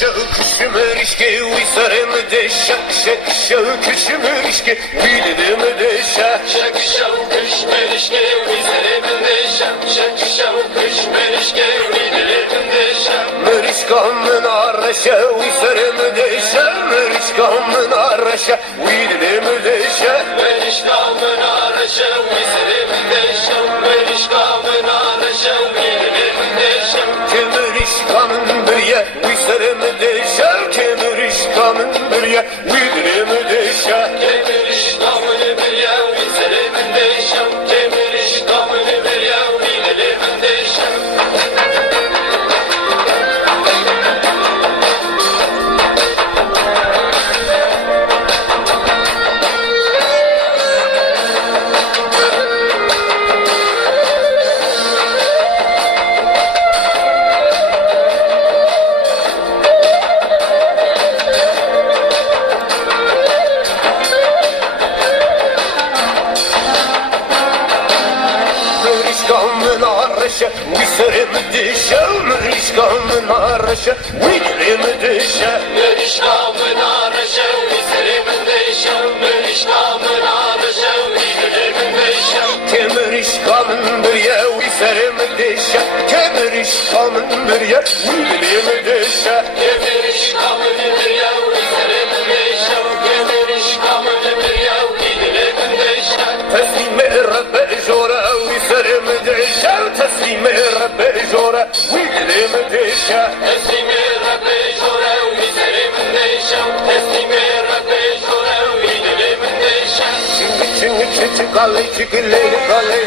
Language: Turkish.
Şöküşümürişki uysarımdı şöküşümürişki bildirmedi Şöküşümürişki uysarımdı şöküşümürişki bildirmedi Mürişkamın arraşa uysarımdı mürişkamın arraşa bildirmedi Mürişkamın arraşa uysarımdı mürişkamın arraşa bildirmedi Kemürişkamın bir ye uysarımdı Kemürişkamın bir ye bildirmedi Kemürişkamın bir ye uysarımdı Kemürişkamın bir ye bildirmedi Mürişkamın arraşa uysarımdı mürişkamın arraşa bildirmedi Mürişkamın arraşa uysarımdı mürişkamın arraşa bildirmedi Kemürişkamın bir ye uysarımdı Kemürişkamın bir ye bildirmedi Kemürişkamın bir ye uysarımdı Kemürişkamın bir ye bildirmedi Teslime Rabbe jora uysarımdı Teslime Rabbe jora bildirmedi Teslimi Rabbe jora uysarımdı Teslimi Rabbe jora bildirmedi Çingı çingı çingı kalı çingı leyli kalı